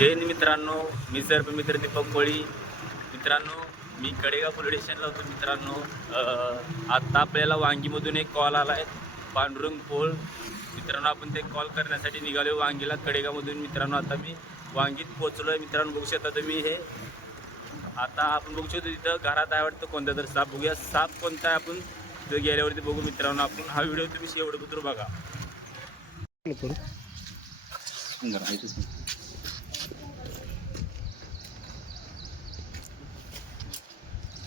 जय हिंद मित्रांनो मी सर्प मित्र दीपक कोळी. मित्रांनो मी कडेगाव पोलीस स्टेशनला होतो मित्रांनो. आत्ता आपल्याला वांगीमधून एक कॉल आला आहे पांडुरंग पोळ. मित्रांनो आपण ते कॉल करण्यासाठी निघालो वांगीला कडेगावमधून. मित्रांनो आता मी वांगीत पोचलो आहे मित्रांनो बघू शकता तुम्ही हे. आता आपण बघू शकतो तिथं घरात आहे वाटतं कोणता तर साप बघूया. साप कोणता आहे आपण? तिथं गेल्यावरती बघू मित्रांनो आपण. हा व्हिडिओ तुम्ही शेवटपुत्र बघा.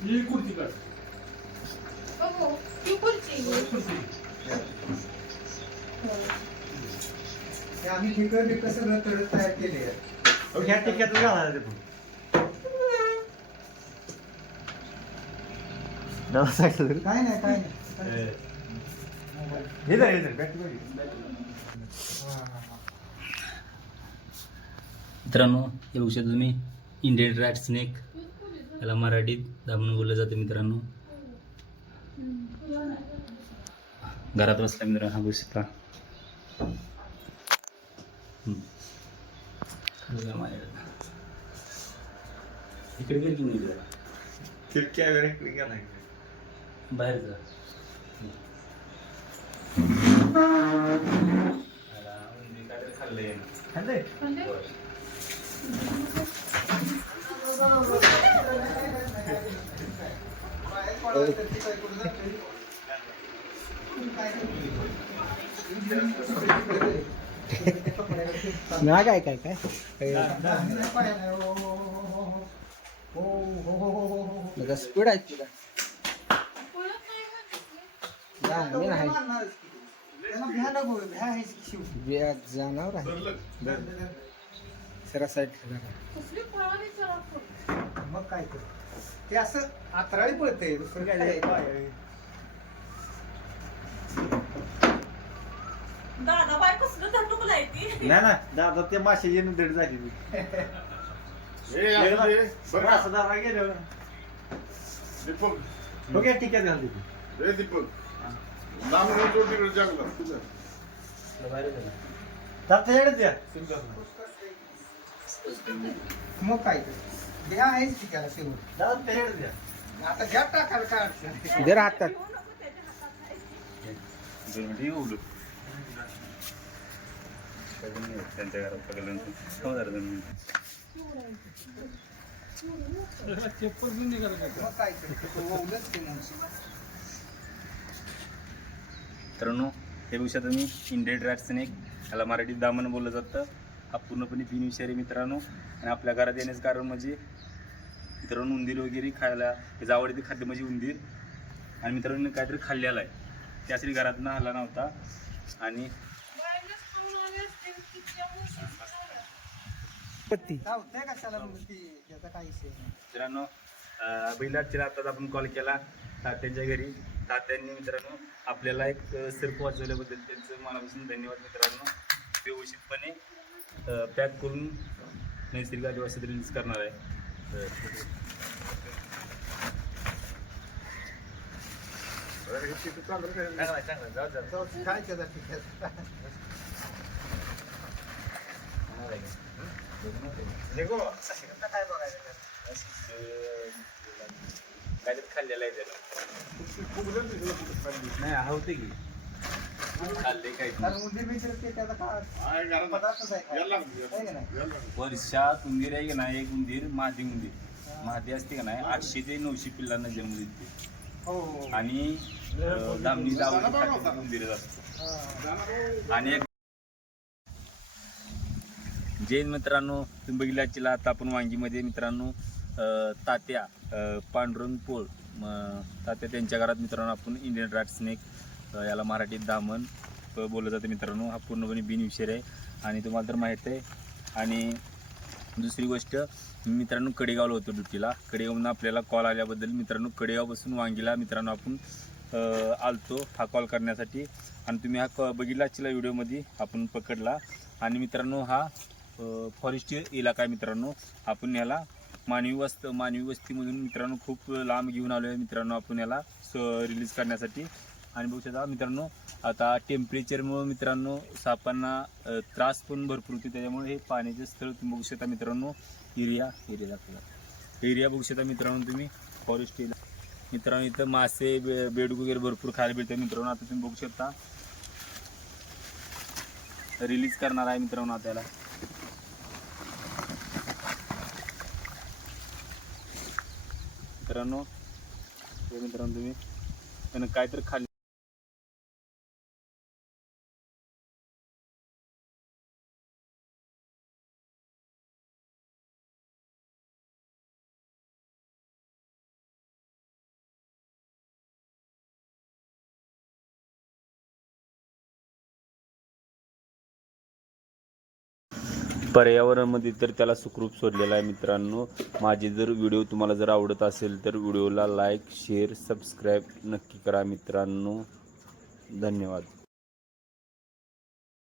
हात कसा लई- खाली खुर्च्या खाली आम्ही ठिकाण ठिकाण सगळं तळ तयार केले ह्या टिक्यात घाला ते काय नाही काय नाही. हे धर, हे धर, बॅटरी बघ. मित्रांनो हे बघू शकता तुम्ही. इंडियन रॅट स्नेक याला मराठीत दाबून बोललं जातं मित्रांनो घरात बसला मित्रांनो हा माझ्याकडे. इकडे गेली की नाही? खिडक्या वगैरे इकडे गेला. बाहेर जा खाल्लंय. खाल्लंय? ना काय काय? काय स्पीड आहे तुला. मी नाही. व्याज जाणार आहे. सरा साईड मग काय तर ते असं आतराळी पळतंय दुसरं काय नाही. दादा बाय कसलं ती नाही ना दादा ते माशाची नदड झाली मी. हे असं दे. बघ ना. असं दादा गेल्यावर. दीपक बघ या टिक्यात घालते ती. हे दीपक लांब उंच तिकडे जंगलात. दादा द्या. मग काय द्या आहेच ठिकाणा शेवट दादा ते येडच द्या. आता घ्या टाकायला काय अडचण जर हातात घेऊ नको त्याच्या हातात आहे. दोन मिनिटं येऊ बोलू. बघून ये, त्यांच्या घरात पकडलं नंतर. हो जरा दोन मिनिटं. मग काय तर ते. मित्रांनो हे बघू शकता तुम्ही इंडियन रॅट स्नेक याला मराठीत दामन बोललं जातं हा पूर्णपणे बिनविषारी मित्रांनो आणि आपल्या घरात येण्याचं कारण म्हणजे मित्रांनो उंदीर वगैरे खायला त्याचं आवडते खाद्य म्हणजे उंदीर. आणि मित्रांनो काहीतरी खाल्लेला आहे. त्यासाठी घरात आला नव्हता. आणि नाही. मित्रांनो बैलाच्या आताच आपण कॉल केला. तात्यांच्या घरी. तात्यांनी मित्रांनो आपल्याला एक सर्प वाचवल्याबद्दल त्यांचं मनापासून धन्यवाद मित्रांनो. व्यवस्थितपणे पॅक करून नैसर्गिक आदिवासी रिलीज करणार आहे. चांगलं काय चांगलं जाऊ द्या. जाऊ काय त्याचा ठिकाण काय बघायचं खाल्लेलं आहे त्याला नाही हवते की कारण उंदीर आहे का नाही? यायला लागली. वर्षात उंदीर आहे की नाही एक उंदीर मादी उंदीर मादी असते का नाही आठशे ते नऊशे पिल्लांना जन्म देते हो. आणि दामणी दावणी असतो हा. हो. आणि एक जैन मित्रांनो तुम्ही बघितलं असतील आता आपण वांगीमध्ये मित्रांनो तात्या पांडुरंग पोळ तात्या त्यांच्या घरात मित्रांनो आपण इंडियन रॅट स्नेक याला मराठीत दामन बोललं जातं मित्रांनो. हा पूर्णपणे बिनविषय आहे. आणि तुम्हाला तर माहीत आहे. आणि दुसरी गोष्ट मी मित्रांनो कडेगावला होतो ड्युटीला. कडेगावनं आपल्याला कॉल आल्याबद्दल मित्रांनो कडेगावपासून वांगीला मित्रांनो आपण आलतो. हा कॉल करण्यासाठी. आणि तुम्ही हा क बघितला चिला व्हिडिओमध्ये आपण पकडला. आणि मित्रांनो हा फॉरेस्ट इलाका आहे मित्रांनो. आपण याला मानवी वस्त मानवी वस्तीमधून मित्रांनो खूप लांब घेऊन आलो आहे मित्रांनो आपण याला रिलीज करण्यासाठी. आणि बघू शकता मित्रांनो आता टेम्परेचरमुळं मित्रांनो सापांना त्रास पण भरपूर होते त्याच्यामुळे हे पाण्याचे स्थळ तुम्ही बघू शकता मित्रांनो. एरिया एरिया दाखवला एरिया बघू शकता मित्रांनो तुम्ही. Forest area. मित्रांनो इथं मासे बे बेडूक वगैरे भरपूर खायला भेटते मित्रांनो आता तुम्ही बघू शकता. रिलीज करणार आहे मित्रांनो त्याला मित्रांनो हे मित्रांनो तुम्ही. त्यानं काहीतरी खाल्ली. पर्यावरणामध्ये तर त्याला सुखरूप सोडलेला आहे मित्रांनो. माझे जर व्हिडिओ तुम्हाला जर आवडत असेल तर व्हिडिओला लाईक शेअर सबस्क्राईब नक्की करा मित्रांनो. धन्यवाद.